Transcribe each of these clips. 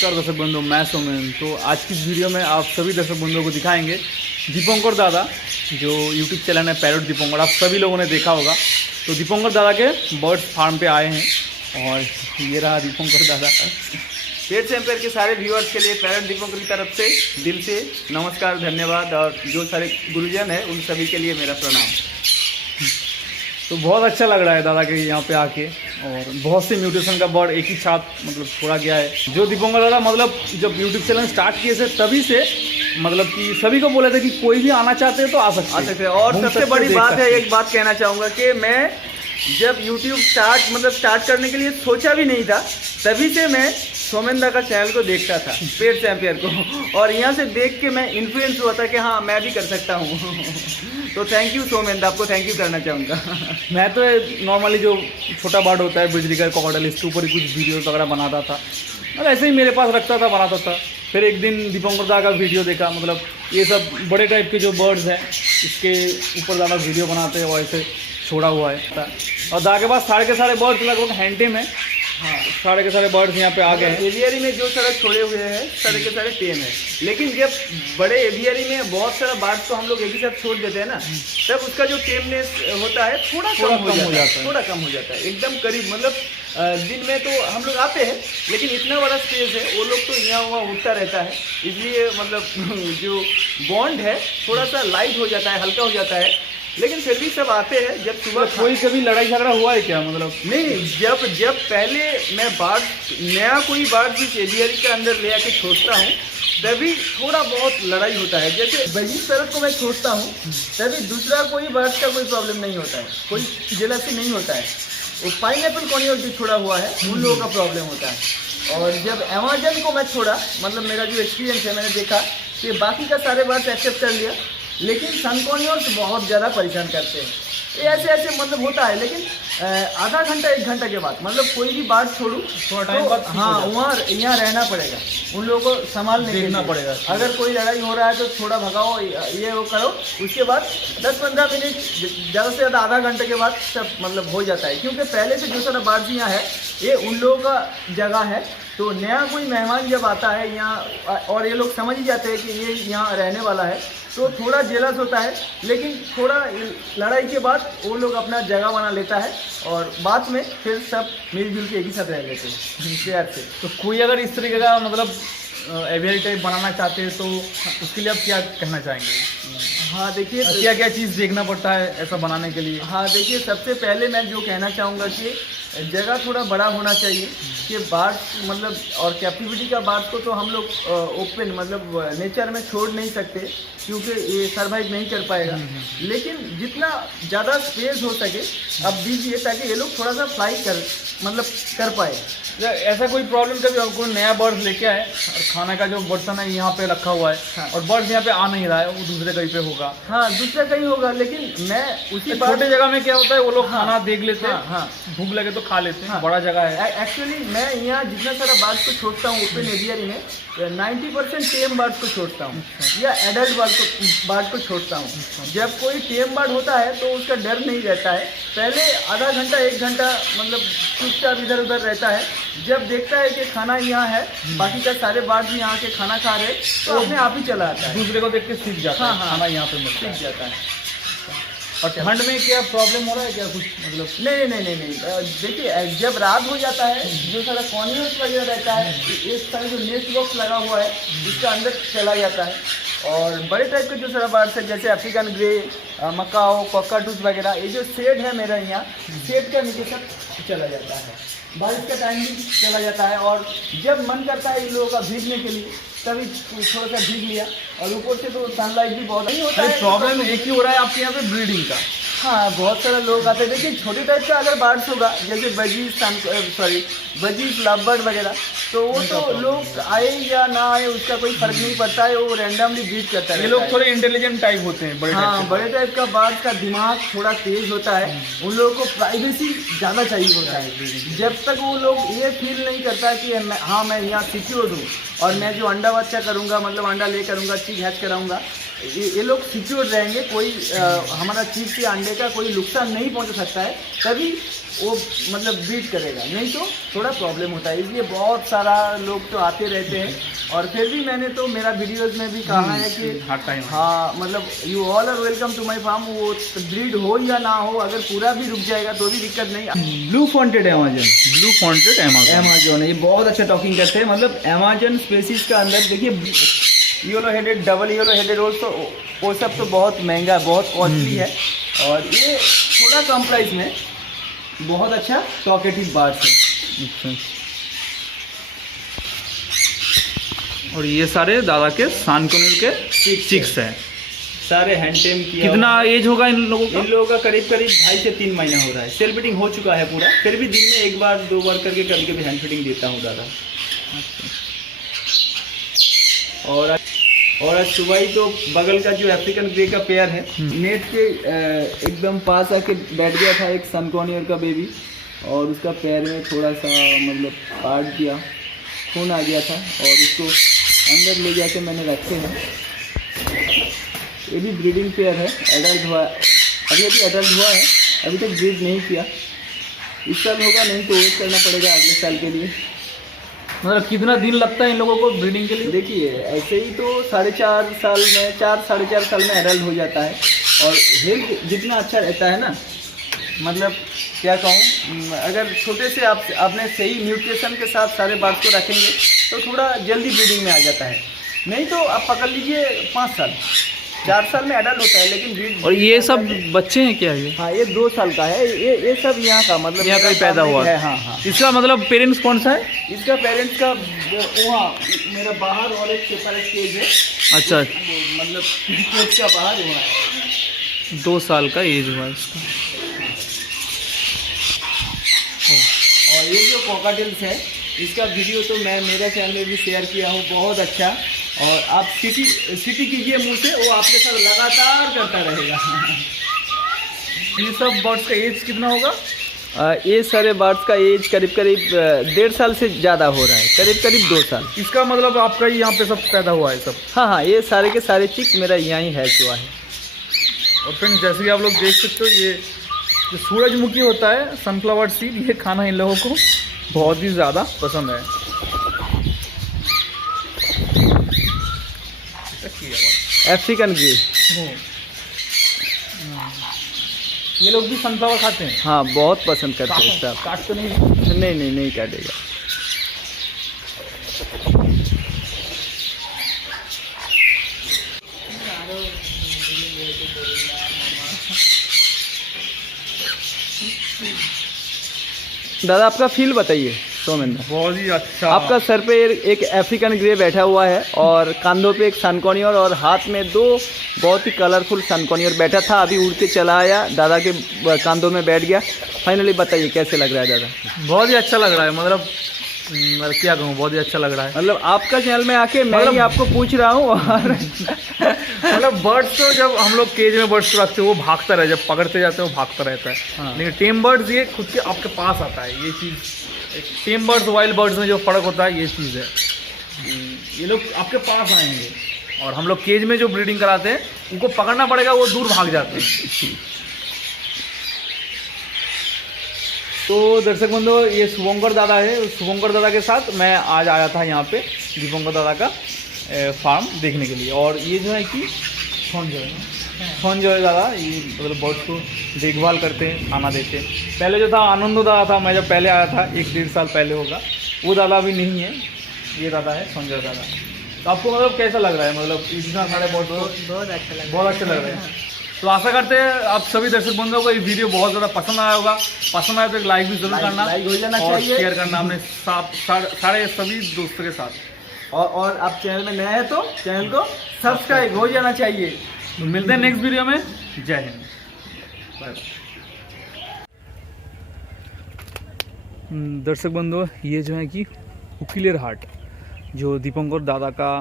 नमस्कार दर्शक बंधु, मैं सोमेन। तो आज की इस वीडियो में आप सभी दर्शक बंधुओं को दिखाएंगे दीपंकर दादा, जो यूट्यूब चैनल है पैरट दीपंकर, आप सभी लोगों ने देखा होगा। तो दीपंकर दादा के बर्ड्स फार्म पे आए हैं और ये रहा दीपंकर दादा। पेट चैंपियर के सारे व्यूअर्स के लिए पैरट दीपंकर की तरफ से दिल से नमस्कार, धन्यवाद, और जो सारे गुरुजन हैं उन सभी के लिए मेरा प्रणाम। तो बहुत अच्छा लग रहा है दादा के यहाँ पे आके, और बहुत से म्यूटेशन का बर्ड एक ही साथ मतलब छोड़ा गया है। जो दीपंकर दादा मतलब जब यूट्यूब चैनल स्टार्ट किए थे तभी से मतलब कि सभी को बोले थे कि कोई भी आना चाहते हैं तो आ सकते हैं। और सबसे बड़ी बात है, एक बात कहना चाहूँगा कि मैं जब यूट्यूब स्टार्ट करने के लिए सोचा भी नहीं था, तभी से मैं सोमेन दा का चैनल को देखता था, पेट चैंपियर को, और यहाँ से देख के मैं इन्फ्लुएंस हुआ था कि हाँ मैं भी कर सकता हूँ। तो थैंक यू सोमेन दा, आपको थैंक यू करना चाहूँगा। मैं तो नॉर्मली जो छोटा बर्ड होता है बिजलीगर कॉकटेल, इसके ऊपर ही कुछ वीडियो वगैरह बनाता था, और ऐसे ही मेरे पास रखता था, बनाता था। फिर एक दिन दीपंकर दा का वीडियो देखा, मतलब ये सब बड़े टाइप के जो बर्ड्स हैं इसके ऊपर ज़्यादा वीडियो बनाते हैं, वैसे छोड़ा हुआ है। और दा के पास सारे के सारे बर्ड्स लगभग हैंडटेम है। हाँ, सारे के सारे बर्ड्स यहाँ पे आ गए हैं। एवियरी में जो सारे छोड़े हुए हैं सारे के सारे टेम है, लेकिन जब बड़े एवियरी में बहुत सारा बर्ड्स को हम लोग एक ही साथ छोड़ देते हैं ना, तब उसका जो टेमनेस होता है थोड़ा कम हो जाता है, एकदम करीब। मतलब दिन में तो हम लोग आते हैं, लेकिन इतना बड़ा स्पेस है, वो लोग तो यहाँ वहाँ उठता रहता है, इसलिए मतलब जो बॉन्ड है थोड़ा सा लाइट हो जाता है, हल्का हो जाता है। लेकिन फिर भी सब आते हैं। जब सुबह कोई कभी लड़ाई झगड़ा हुआ है क्या? मतलब नहीं, जब पहले मैं बार्ड नया कोई बार्ड जिस एवियरी के अंदर ले आके छोड़ता हूँ, तभी थोड़ा बहुत लड़ाई होता है। जैसे बजीज पैरट को मैं छोड़ता हूँ, तभी दूसरा कोई बर्ड का कोई प्रॉब्लम नहीं होता है, कोई जेलसी नहीं होता है। वो पाइनएप्पल कॉर्नियल जो छोड़ा हुआ है उन लोगों का प्रॉब्लम होता है। और जब अमेजन को मैं छोड़ा, मतलब मेरा जो एक्सपीरियंस है, मैंने देखा कि बाकी का सारे बर्ड्स एक्सेप्ट कर लिया, लेकिन सनकॉर्नियल्स बहुत ज़्यादा परेशान करते हैं। ये ऐसे मतलब होता है, लेकिन आधा घंटा 1 घंटा के बाद मतलब कोई भी बात छोड़ू थोड़ा टाइम बाद, हाँ वहाँ यहाँ रहना पड़ेगा, उन लोगों को संभालने देखना पड़ेगा। अगर कोई लड़ाई हो रहा है तो थोड़ा भगाओ, ये वो करो, उसके बाद 10-15 मिनट, ज़्यादा से ज़्यादा आधा घंटे के बाद सब मतलब हो जाता है। क्योंकि पहले से जो सारा बात यहाँ है ये उन लोगों का जगह है, तो नया कोई मेहमान जब आता है यहाँ और ये लोग समझ ही जाते हैं कि ये यहाँ रहने वाला है, तो थोड़ा जेलस होता है। लेकिन थोड़ा लड़ाई के बाद वो लोग अपना जगह बना लेता है, और बाद में फिर सब मिलजुल के एक ही साथ रह लेते हैं प्यार से। तो कोई अगर इस तरीके का मतलब एवियरी टाइप बनाना चाहते हैं तो उसके लिए आप क्या कहना चाहेंगे? हाँ देखिए, क्या क्या चीज़ देखना पड़ता है ऐसा बनाने के लिए? हाँ देखिए, सबसे पहले मैं जो कहना चाहूँगा कि जगह थोड़ा बड़ा होना चाहिए कि बार्ड मतलब, और कैप्टिविटी का बार्ड को तो हम लोग ओपन मतलब नेचर में छोड़ नहीं सकते, क्योंकि ये सर्वाइव नहीं कर पाएगा। लेकिन जितना ज़्यादा स्पेस हो सके अब दीजिए, ताकि ये लोग थोड़ा सा फ्लाई कर पाए। ऐसा कोई प्रॉब्लम कभी कोई नया बर्ड लेके आए और खाना का जो बर्तन है यहाँ पे रखा हुआ है, हाँ, और बर्ड यहाँ पे आ नहीं रहा है, वो दूसरे कहीं पे होगा? हाँ, दूसरा कहीं होगा, लेकिन मैं उसी छोटे जगह में क्या होता है, वो लोग खाना देख लेते हैं, हाँ, भूख लगे तो खा लेते हैं, हाँ, बड़ा जगह है। एक्चुअली मैं यहाँ जितना सारा बर्ड को छोड़ता हूँ ओपन एवियरी में, 90% टेम बर्ड को छोड़ता हूँ या एडल्ट बर्ड को छोड़ता हूँ। जब कोई टेम बर्ड होता है तो उसका डर नहीं रहता है, पहले आधा घंटा 1 घंटा मतलब चुपचाप इधर उधर रहता है। जब देखता है कि खाना यहाँ है, बाकी का सारे बर्ड भी यहाँ के खाना खा रहे, तो अपने आप ही चला आता है, दूसरे को देख के सीख जाता है, खाना यहाँ पे सीख जाता है। और ठंड में क्या प्रॉब्लम हो रहा है क्या कुछ? मतलब नहीं। देखिए, जब रात हो जाता है, जो सारा कॉर्नियल्स वगैरह रहता है, इस तरह जो नेस्ट बॉक्स लगा हुआ है इसका अंदर चला जाता है। और बड़े टाइप के जो सारा बर्ड्स है, जैसे अफ्रीकन ग्रे, मकाओ, कॉकटूस वगैरह, ये जो शेड है मेरा यहाँ, शेड का नीचे तक चला जाता है, बारिश का टाइम भी चला जाता है। और जब मन करता है इन लोगों का भीगने के लिए, तभी थोड़ा सा भीग लिया, और ऊपर से तो सनलाइट भी बहुत नहीं होता है। प्रॉब्लम एक ही हो रहा है आपके यहाँ पे ब्रीडिंग का? हाँ, बहुत सारे लोग आते हैं। देखिए, छोटे टाइप का अगर बर्ड्स होगा, जैसे बजीज लवबर्ड वगैरह, तो वो तो लोग आए या ना आए उसका कोई फर्क नहीं पड़ता है, वो रैंडमली ब्रीड करता है। ये लोग थोड़े इंटेलिजेंट टाइप होते हैं, बड़े टाइप का बर्ड का दिमाग थोड़ा तेज होता है, उन लोगों को प्राइवेसी ज़्यादा चाहिए होता है। जब तक वो लोग ये फील नहीं करता कि हाँ मैं यहाँ सिक्योर हूँ और मैं जो अंडा बच्चा करूँगा, मतलब अंडा ले करूँगा, चीज हैच कराऊँगा, ये लोग सिक्योर रहेंगे, कोई हमारा चीज के अंडे का कोई नुकसान नहीं पहुंच सकता है, तभी वो मतलब ब्रीड करेगा, नहीं तो थोड़ा प्रॉब्लम होता है। इसलिए बहुत सारा लोग तो आते रहते हैं, और फिर भी मैंने तो मेरा वीडियोस में भी कहा है कि हर टाइम हाँ मतलब you all are welcome to my farm. वो ब्रीड हो या ना हो, अगर पूरा भी रुक जाएगा तो भी दिक्कत नहीं। ब्लू फॉन्टेड अमेजन, ब्लू फॉन्टेड अमेजन ये बहुत अच्छा टॉकिंग करते हैं। मतलब अमेजन स्पेसीज का अंदर देखिए yellow headed, double yellow headed also, वो सब तो बहुत महंगा, बहुत कॉस्टली है, और ये थोड़ा कम प्राइस में बहुत अच्छा टॉकेटिव बर्ड्स है। और ये सारे दादा के सानकोनिर के चिक्स हैं, सारे हैंड टेम किया। कितना एज होगा इन लोगों का? इन लोगों का करीब करीब 2.5 से 3 महीना हो रहा है। सेल फीडिंग हो चुका है पूरा, फिर भी दिन में 1 बार 2 बार करके कभी कभी हैंड फीडिंग देता हूँ दादा। और आज सुबह ही तो बगल का जो अफ्रीकन ग्रे का पेयर है, नेट के एकदम पास आके बैठ गया था एक सनकॉनियर का बेबी, और उसका पैर में थोड़ा सा मतलब काट दिया, खून आ गया था, और उसको अंदर ले जाके मैंने रखे हैं। ये भी ब्रीडिंग पेयर है, एडल्ट हुआ, अभी एडल्ट हुआ है, अभी तक ब्रीड नहीं किया। इस साल होगा, नहीं तो वेट करना पड़ेगा अगले साल के लिए। मतलब कितना दिन लगता है इन लोगों को ब्रीडिंग के लिए? देखिए ऐसे ही तो 4.5 साल में, 4-4.5 साल में एडल्ट हो जाता है, और हेल्थ जितना अच्छा रहता है ना, मतलब क्या कहूँ, अगर छोटे से आपने सही न्यूट्रिशन के साथ सारे बर्ड्स को रखेंगे तो थोड़ा जल्दी ब्रीडिंग में आ जाता है। नहीं तो आप पकड़ लीजिए 5 साल, 4 साल में एडल्ट होता है, लेकिन ब्रीड। और ये सब बच्चे हैं क्या ये? हाँ, ये 2 साल का है, ये सब यहाँ का, मतलब यहाँ का ही पैदा हुआ है। हाँ हाँ, इसका मतलब पेरेंट्स कौन सा है? इसका पेरेंट्स का वहाँ मेरा बाहर और एक सेपरेट केज है। अच्छा, मतलब केज का बाहर हुआ है। 2 साल का एज हुआ इसका। और ये जो कॉकाटेल्स है, इसका वीडियो तो मैं मेरे चैनल में भी शेयर किया हूँ, बहुत अच्छा। और आप सिटी कीजिए मुँह से, वो आपके साथ लगातार करता रहेगा। ये सब बर्ड्स का एज कितना होगा? ये सारे बर्ड्स का एज करीब करीब 1.5 साल से ज़्यादा हो रहा है, करीब करीब 2 साल। इसका मतलब आपका यहाँ पे सब पैदा हुआ है सब? हाँ हाँ, ये सारे के सारे चिक्स मेरा यहाँ ही हैच हुआ है। और फ्रेंड्स, जैसे कि आप लोग देख सकते हो, ये जो सूरजमुखी होता है, सनफ्लावर सीड, ये खाना इन लोगों को बहुत ही ज़्यादा पसंद है। अफ्रीकन ग्रे, ये लोग भी सनफ्लावर खाते हैं? हाँ, बहुत पसंद करते हैं सब। काट तो नहीं? नहीं काटेगा। दादा आपका फील बताइए सोमेंद्र। बहुत ही अच्छा। आपका सर पे एक अफ्रीकन ग्रे बैठा हुआ है, और कंधों पे एक सनकॉनियर, और हाथ में 2 बहुत ही कलरफुल सनकॉनियर बैठा था, अभी उड़ के चला आया, दादा के कंधों में बैठ गया। फाइनली बताइए कैसे लग रहा है दादा? बहुत ही अच्छा लग रहा है, मतलब क्या कहूँ, बहुत ही अच्छा लग रहा है। मतलब आपका चैनल में आके मैं ही आपको पूछ रहा हूँ। और मतलब बर्ड्स तो जब हम लोग केज में बर्ड्स को रखते हैं वो भागता रहे, जब पकड़ते जाते हैं वो भागता रहता है। हाँ। लेकिन टेम बर्ड्स ये खुद के आपके पास आता है, ये चीज़ टेम बर्ड्स वाइल्ड बर्ड्स में जो फ़र्क होता है, ये चीज़ है। ये लोग आपके पास आएंगे, और हम लोग केज में जो ब्रीडिंग कराते हैं उनको पकड़ना पड़ेगा, वो दूर भाग जाते हैं। तो दर्शक बंधु, ये शुभंकर दादा है, शुभंकर दादा के साथ मैं आज आया था यहाँ पे दीपंकर दादा का फार्म देखने के लिए। और ये जो है कि संजय दादा, ये मतलब बर्ड्स को देखभाल करते हैं, खाना देते हैं। पहले जो था आनंदो दादा था, मैं जब पहले आया था 1-1.5 साल पहले होगा, वो दादा अभी नहीं है, ये दादा है संजय दादा। तो आपको मतलब कैसा लग रहा है, मतलब इतना सारे बर्ड्स को? बहुत अच्छा लगा, बहुत अच्छा लग रहा है। तो आशा करते हैं आप सभी दर्शक बंधुओं को ये वीडियो बहुत ज़्यादा पसंद आया होगा। पसंद आया तो एक लाइक भी जरूर करना, लाइक हो जाना और चाहिए, शेयर करना अपने सारे सभी दोस्तों के साथ। और आप चैनल में नए हैं तो चैनल को सब्सक्राइब हो जाना चाहिए। तो मिलते हैं नेक्स्ट वीडियो में। जय हिंद, बाय। दर्शक बंधु, ये जो है कि उकीलेर हाट, जो दीपंकर दादा का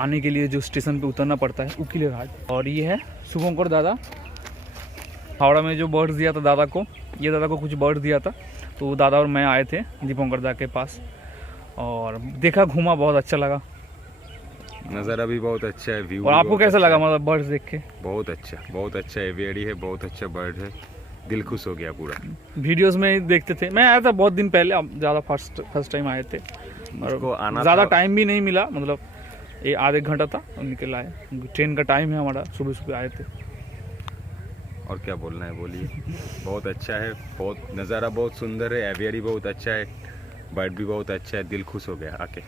आने के लिए जो स्टेशन पे उतरना पड़ता है, उकीलेर हाट। और ये है शुभंकर दादा, हावड़ा में जो बर्ड्स दिया था दादा को, ये दादा को कुछ बर्ड्स दिया था, तो दादा और मैं आए थे दीपंकर दादा के पास, और देखा, घूमा, बहुत अच्छा लगा। नज़ारा भी बहुत अच्छा है, व्यू और भी आपको बहुत कैसा अच्छा लगा है। मतलब बर्ड्स देख के? बहुत अच्छा एवियरी है, बहुत अच्छा बर्ड है, दिल खुश हो गया पूरा। वीडियोस में ही देखते थे, मैं आया था बहुत दिन पहले, अब ज़्यादा फर्स्ट टाइम आए थे मुझको और आना ज़्यादा था। टाइम भी नहीं मिला, मतलब ये आधे घंटा था और निकल आए। ट्रेन का टाइम है हमारा, सुबह सुबह आए थे। और क्या बोलना है बोलिए। बहुत अच्छा है, बहुत नज़ारा बहुत सुंदर है, एवियरी बहुत अच्छा है, बर्ड भी बहुत अच्छा है, दिल खुश हो गया आके।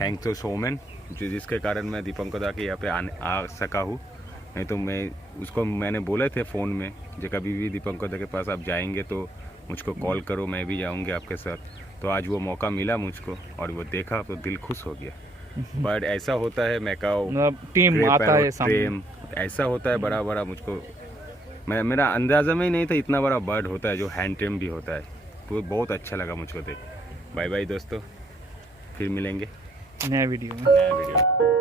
थैंक्स टू सोमन जिसके कारण मैं दीपंकर दा के यहाँ पे आ सका हूँ, नहीं तो मैं उसको मैंने बोले थे फ़ोन में जो कभी भी दीपंकर दा के पास आप जाएंगे तो मुझको कॉल करो, मैं भी जाऊँगी आपके साथ। तो आज वो मौका मिला मुझको और वो देखा तो दिल खुश हो गया। बर्ड ऐसा होता है मैकाओ, मतलब टीम ग्रे आता है पैरोट, सामने। ट्रेम, ऐसा होता है बड़ा बड़ा, मुझको मेरा अंदाज़ा में ही नहीं था इतना बड़ा बर्ड होता है जो हैंड ट्रेम भी होता है। तो बहुत अच्छा लगा मुझको देख। बाय बाय दोस्तों, फिर मिलेंगे नया वीडियो में। नया वीडियो।